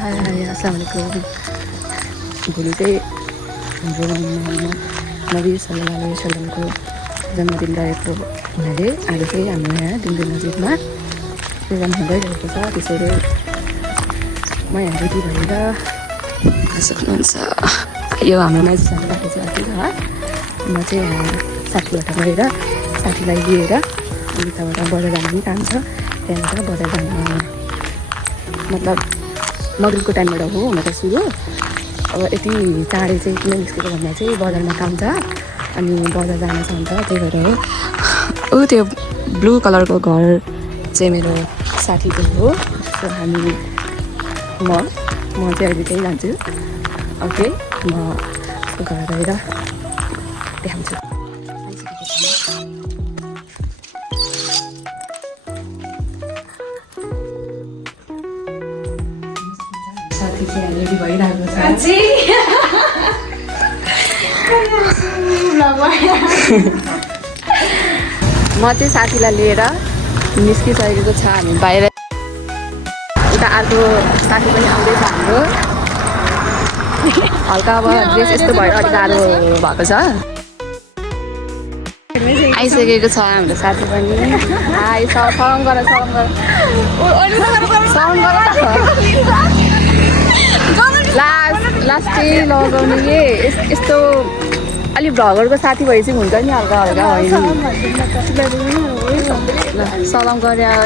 हाय अस्सलाम वालेकुम। भोलि चाहिँ हाम्रो नबी सल्लल्लाहु अलैहि वसल्लमको जन्मदिन रहेको हुनाले आज चाहिँ हाम्रो यहाँ दिल्ली मस्जिदमा प्रोग्राम भइरहेको छ। त्यसैले म यहाँ रेडी भएर सक्नुहुन्छ। यो हाम्रो माइज साथीको साथी छ। म चाहिँ यहाँ साथीबाट गएर साथीलाई लिएर उताबाट बजार जाने पनि काम छ। त्यहाँबाट बजार जान मतलब मगरिबको टाइमबाट हो हुन त सुरु। अब यति चाँडै चाहिँ किन निस्केको भन्दा चाहिँ बजारमा काम छ अनि बजार जान छ नि त, त्यही भएर हो। त्यो ब्लू कलरको घर चाहिँ मेरो साथीको हो। सो म चाहिँ अहिले त्यहीँ जान्छु। ओके, म घर गएर देखाउँछु। साथी चाहिँ रेडी भइरहेको छ। म चाहिँ साथीलाई लिएर निस्किसकेको छ। हामी बाहिर उता अर्को साथी पनि आउँदैछ हाम्रो। हल्का अब ड्रेस यस्तो भएर अलिक गाह्रो भएको छ। आइसकेको छ हाम्रो साथी पनि। हाई साउन्ड गर लास्टै लगाउने कि यस्तो अलिक भ्लगरको साथी भएपछि हुन्छ नि, हल्का हल्का होइन। सलाम गरे यहाँ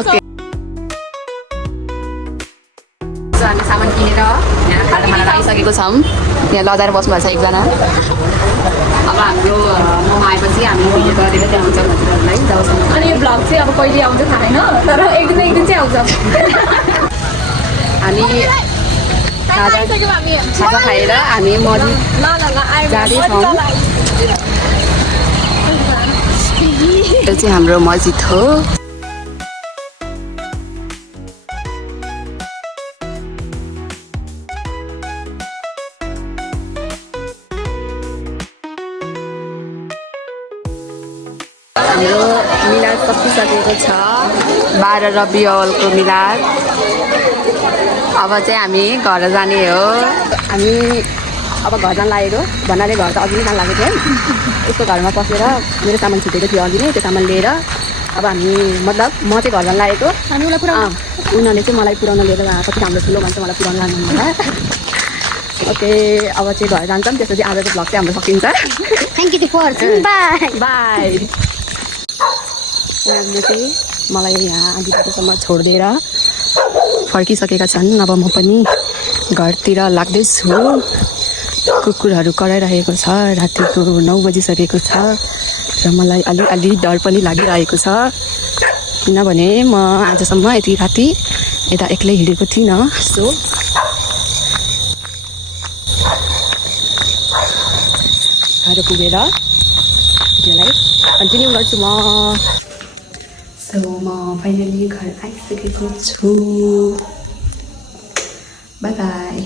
ओके। हामी सामान किनेर यहाँ खाना आइसकेको छौँ। यहाँ लजाएर बस्नुभएको छ एकजना। अब हाम्रो मोमो आएपछि हामी भिडियो गरेर देखाउँछौँ हजुरहरूलाई जाउँछौँ। अनि यो भ्लग चाहिँ अब कहिले आउँछ थाहा छैन, तर एक दिन चाहिँ आउँछ। हामी खाजा खाएर हामी मस्जिद जाँदैछौँ। यो चाहिँ हाम्रो मस्जिद हो। हाम्रो मिलाद सकिसकेको छ, 12 रबिउल अव्वलको मिलाद। अब चाहिँ हामी घर जाने हो। हामी अब घर जान लागेको भन्नाले घर त अघि नै जान लागेको थियो है। यस्तो घरमा पसेर मेरो सामान छुटेको थियो अघि नै, त्यो सामान लिएर अब हामी मतलब म चाहिँ घर जान लागेको। उनीहरूले चाहिँ मलाई पुऱ्याउन लिएर कति राम्रो ठुलो मान्छे मलाई पुऱ्याउन लानु होला। ओके, अब चाहिँ घर जान्छौँ। त्यसपछि आजको भ्लग चाहिँ हाम्रो सकिन्छ। Thank you for bye bye. उनीहरूले चाहिँ मलाई यहाँ आधी बाटोसम्म छोडिदिएर फर्किसकेका छन्। अब म पनि घरतिर लाग्दैछु। कुकुरहरू कराइरहेको छ। रातिको 9 बजिसकेको छ र मलाई अलि डर पनि लागिरहेको छ, किनभने म आजसम्म यति राति यता एक्लै हिँडेको थिइनँ। सो घर पुगेर भिडियोलाई कन्टिन्यू गर्छु म। सो म फाइनली घर आइसकेको छु। By by.